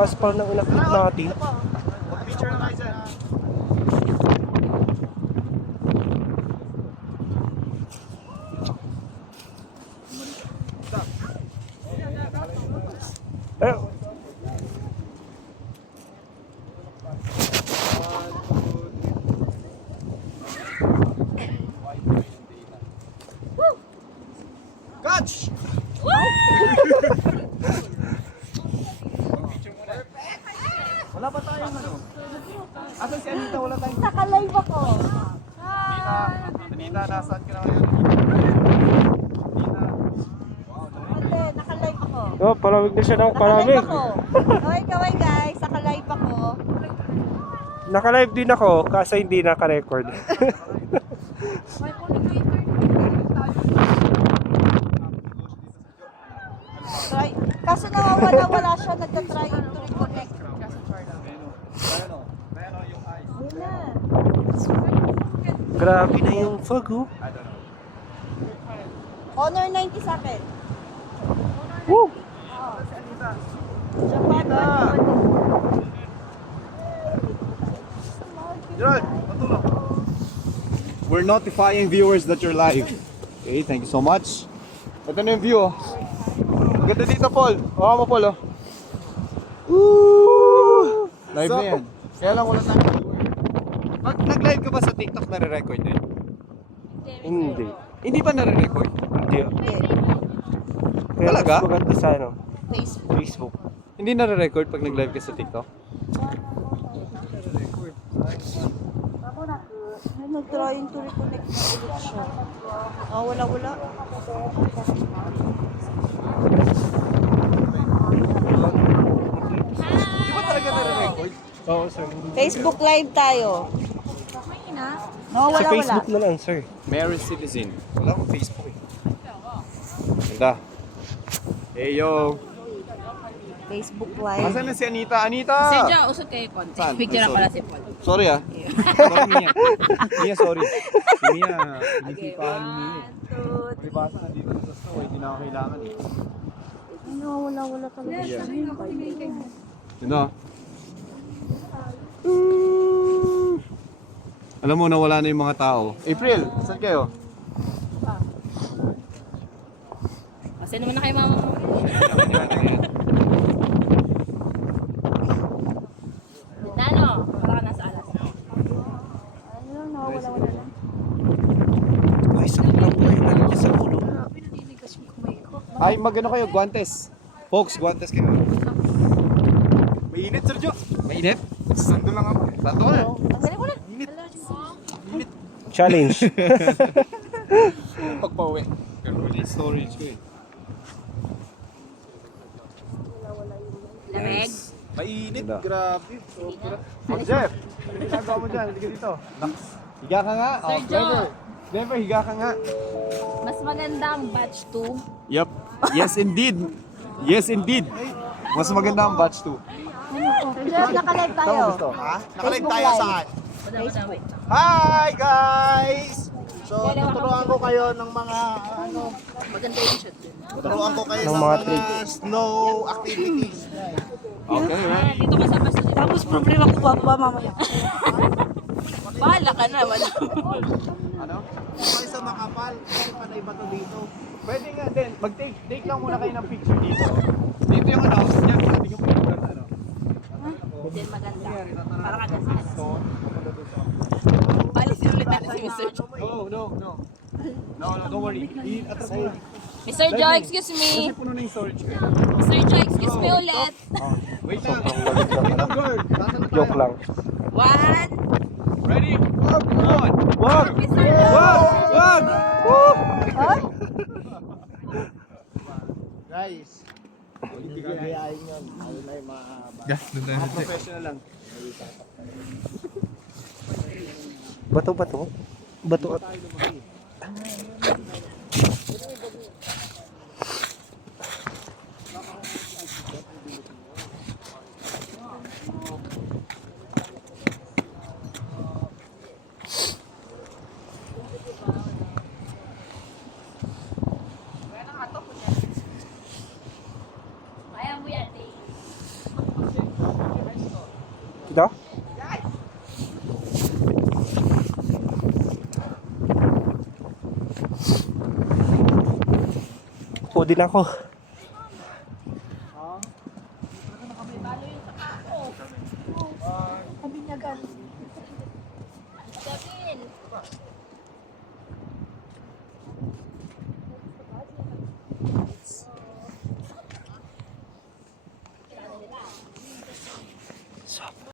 Kaspar na inakit natin. Picture na kayo dyan. Eh, Catch! Wala pa tayong ano? Asan si Anita? Wala tayong... Naka-live ako. Anita, nasaan ka na ngayon? Anita. Ate, naka-live ako. oh, palamig na siya ng palamig. Naka-live ako. Kaway guys, naka-live ako. Naka-live din ako, kaso hindi naka-record. Try. Kaso nawawala-wala siya, nagtatry to reconnect. Ayun na. Grabe na yung fog, oh. Honor 90 sa akin. Woo! Japan. Gerald, patulong. We're notifying viewers that you're live. Okay, thank you so much. Ito na yung view, oh. Ang ganda dito, Paul. Hawa mo, Paul, oh. Woo! Live na yan. Kaya lang wala tayong viewer. Pag nag-live ka ba sa TikTok, nare-record din? Hindi. Hindi pa nare-record? Hindi. Kaya Talaga? mas maganda sa ano, Facebook. Facebook. Hindi nare-record pag nag-live ka sa TikTok? Ay, nag-try to reconnect na ulit siya. Oh, wala-wala. Di ba talaga nare-record? Oo, sir. Facebook live tayo. No, Sa wala-wala. Facebook na lang, sir. Mary Citizen. Wala akong Facebook eh. Ganda. Hey yo! Facebook live. Asan na si Anita? Anita! Sir Jo, usod kayo konti. Saan? Picture na Sorry. pala si Paul. Sorry ah. Sorry Mia. Mia, sorry. Si Mia, hindi Okay, pa ni Mia. 1, 2, Palibasa na dito sa store, hindi na ako kailangan eh. Ano, wala-wala talaga siya. Yun na. Alam mo, nawala na yung mga tao. April, saan kayo? Kasi naman na kayo mama. Nano, para ka nasa alas. Ano lang, wala-wala lang. Ay, sobrang buhay na rin sa ulo. Ay, magano kayo, guantes. Folks, guantes kayo. Mainit, Sergio. Mainit? Sando lang ako. Sando ka na. Tanggalin mo na. Init. Challenge. Pagpauwi. Ganun ulit storage ko eh. Lamig. Mainit, grabe. Sobra. Oh, Jeff, ano ginagawa mo dyan? Hindi ka dito. Higa ka nga. Sir Oh, Joe. Clever, higa ka nga. Mas magandang batch 2. Yup. Yes, indeed. Yes, indeed. Mas maganda ang batch 2. Jeff, naka-live tayo. Ha? Naka-live tayo saan? Wait. Hi, guys! So, tuturuan ko kayo ng mga, ano, Maganda yung shot dun. tuturuan ko kayo Ng ng mga mga snow activities. Okay, right? Dito ka sa baso. Tapos problema ko pa mamaya. Bahala ka na. Wala. Ano? Kayo sa makapal, kasi panay ba to dito? Pwede nga din, mag-take lang muna kayo ng picture dito. Dito yung ano, yan, sabi yung picture na ano. Din maganda. Para ka nasa alas. Palisin ulit natin si Mr. Jo. No, don't worry. I-attract mo na. Mr. Jo, excuse me. Kasi puno na yung storage ko. Mr. Jo, excuse me ulit. Wait lang. Sobrang Wait lang, girl. Nasaan na tayo? Joke lang. 1. Ready? One. Wag! Mr. Jo. Wag! Woo! Guys, hindi ka gayahin yun. Ano na yung mga professional lang. Bato. Bato. Kaya mo yan, eh. dito? Po din ako. Kabinyagan. Gawin.